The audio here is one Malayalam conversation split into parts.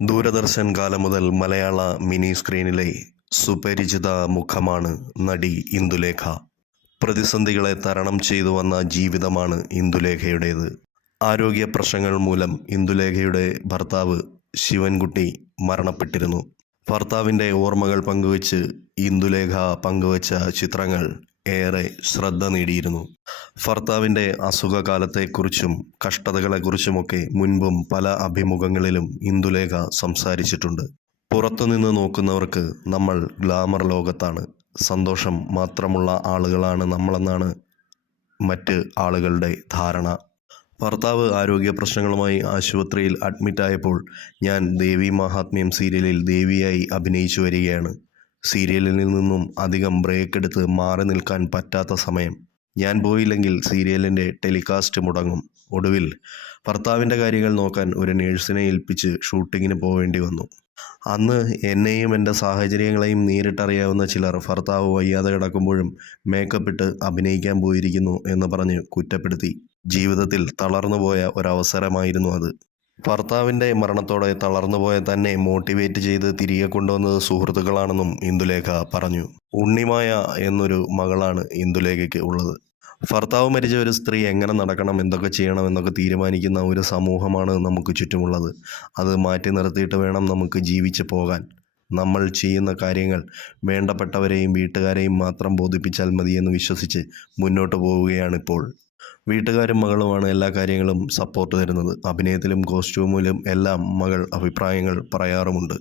ദൂരദർശൻ കാലം മുതൽ മലയാള മിനി സ്ക്രീനിലെ സുപരിചിത മുഖമാണ് നടി ഇന്ദുലേഖ. പ്രതിസന്ധികളെ തരണം ചെയ്തു വന്ന ജീവിതമാണ് ഇന്ദുലേഖയുടേത്. ആരോഗ്യ പ്രശ്നങ്ങൾ മൂലം ഇന്ദുലേഖയുടെ ഭർത്താവ് ശിവൻകുട്ടി മരണപ്പെട്ടിരുന്നു. ഭർത്താവിന്റെ ഓർമ്മകൾ പങ്കുവച്ച് ഇന്ദുലേഖ പങ്കുവച്ച ചിത്രങ്ങൾ ഏറെ ശ്രദ്ധ നേടിയിരുന്നു. ഭർത്താവിന്റെ അസുഖകാലത്തെക്കുറിച്ചും കഷ്ടതകളെക്കുറിച്ചുമൊക്കെ മുൻപും പല അഭിമുഖങ്ങളിലും ഇന്ദുലേഖ സംസാരിച്ചിട്ടുണ്ട്. പുറത്തുനിന്ന് നോക്കുന്നവർക്ക് നമ്മൾ ഗ്ലാമർ ലോകത്താണ്. സന്തോഷം മാത്രമുള്ള ആളുകളാണ് നമ്മളെന്നാണ് മറ്റ് ആളുകളുടെ ധാരണ. ഭർത്താവ് ആരോഗ്യ പ്രശ്നങ്ങളുമായി ആശുപത്രിയിൽ അഡ്മിറ്റായപ്പോൾ ഞാൻ ദേവി മഹാത്മ്യം സീരിയലിൽ ദേവിയായി അഭിനയിച്ചു വരികയാണ്. സീരിയലിൽ നിന്നും അധികം ബ്രേക്ക് എടുത്ത് മാറി നിൽക്കാൻ പറ്റാത്ത സമയം. ഞാൻ പോയില്ലെങ്കിൽ സീരിയലിന്റെ ടെലികാസ്റ്റ് മുടങ്ങും. ഒടുവിൽ ഭർത്താവിന്റെ കാര്യങ്ങൾ നോക്കാൻ ഒരു നേഴ്സിനെ ഏൽപ്പിച്ച് ഷൂട്ടിങ്ങിന് പോവേണ്ടി വന്നു. അന്ന് എന്നെയും എന്റെ സാഹചര്യങ്ങളെയും നേരിട്ടറിയാവുന്ന ചിലർ ഭർത്താവ് വയ്യാതെ കിടക്കുമ്പോഴും മേക്കപ്പ് ഇട്ട് അഭിനയിക്കാൻ പോയിരിക്കുന്നു എന്ന് പറഞ്ഞ് കുറ്റപ്പെടുത്തി. ജീവിതത്തിൽ തളർന്നുപോയ ഒരവസരമായിരുന്നു അത്. ഭർത്താവിന്റെ മരണത്തോടെ തളർന്നുപോയ തന്നെ മോട്ടിവേറ്റ് ചെയ്ത് തിരികെ കൊണ്ടുവന്നത് സുഹൃത്തുക്കളാണെന്നും ഇന്ദുലേഖ പറഞ്ഞു. ഉണ്ണിമായ എന്നൊരു മകളാണ് ഇന്ദുലേഖയ്ക്ക് ഉള്ളത്. ഭർത്താവ് മരിച്ച ഒരു സ്ത്രീ എങ്ങനെ നടക്കണം എന്തൊക്കെ ചെയ്യണം എന്നൊക്കെ തീരുമാനിക്കുന്ന ഒരു സമൂഹമാണ് നമുക്ക് ചുറ്റുമുള്ളത്. അത് മാറ്റി നിർത്തിയിട്ട് വേണം നമുക്ക് ജീവിച്ച് പോകാൻ. നമ്മൾ ചെയ്യുന്ന കാര്യങ്ങൾ വേണ്ടപ്പെട്ടവരെയും വീട്ടുകാരെയും മാത്രം ബോധിപ്പിച്ചാൽ മതിയെന്ന് വിശ്വസിച്ച് മുന്നോട്ട് പോവുകയാണിപ്പോൾ. വീട്ടുകാരും മകളുമാണ് എല്ലാ കാര്യങ്ങളും സപ്പോർട്ട് തരുന്നത്. അഭിനയത്തിലും കോസ്റ്റ്യൂമിലും എല്ലാം മകൾ അഭിപ്രായങ്ങൾ പറയാറുമുണ്ട്.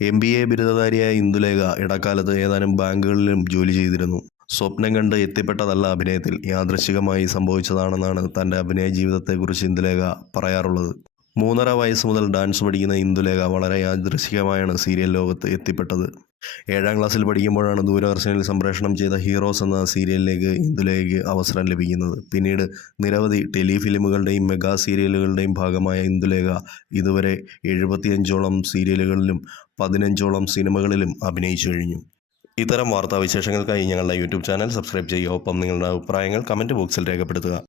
എം ബി എ ബിരുദധാരിയായ ഇന്ദുലേഖ ഇടക്കാലത്ത് ഏതാനും ബാങ്കുകളിലും ജോലി ചെയ്തിരുന്നു. സ്വപ്നം കണ്ട് എത്തിപ്പെട്ടതല്ല അഭിനയത്തിൽ. യാദൃശികമായി സംഭവിച്ചതാണെന്നാണ് തന്റെ അഭിനയ ജീവിതത്തെക്കുറിച്ച് ഇന്ദുലേഖ പറയാറുള്ളത്. മൂന്നര വയസ്സ് മുതൽ ഡാൻസ് പഠിക്കുന്ന ഇന്ദുലേഖ വളരെ യാദൃശികമായാണ് സീരിയൽ ലോകത്ത് എത്തിപ്പെട്ടത്. ഏഴാം ക്ലാസ്സിൽ പഠിക്കുമ്പോഴാണ് ദൂരദർശനിൽ സംപ്രേഷണം ചെയ്ത ഹീറോസ് എന്ന സീരിയലിലേക്ക് ഇന്ദുലേഖയ്ക്ക് അവസരം ലഭിക്കുന്നത്. പിന്നീട് നിരവധി ടെലിഫിലിമുകളുടെയും മെഗാ സീരിയലുകളുടെയും ഭാഗമായ ഇന്ദുലേഖ ഇതുവരെ എഴുപത്തിയഞ്ചോളം സീരിയലുകളിലും പതിനഞ്ചോളം സിനിമകളിലും അഭിനയിച്ചു കഴിഞ്ഞു. ഇത്തരം വാർത്താവിശേഷങ്ങൾക്കായി ഞങ്ങളുടെ യൂട്യൂബ് ചാനൽ സബ്സ്ക്രൈബ് ചെയ്യുക. ഒപ്പം നിങ്ങളുടെ അഭിപ്രായങ്ങൾ കമന്റ് ബോക്സിൽ രേഖപ്പെടുത്തുക.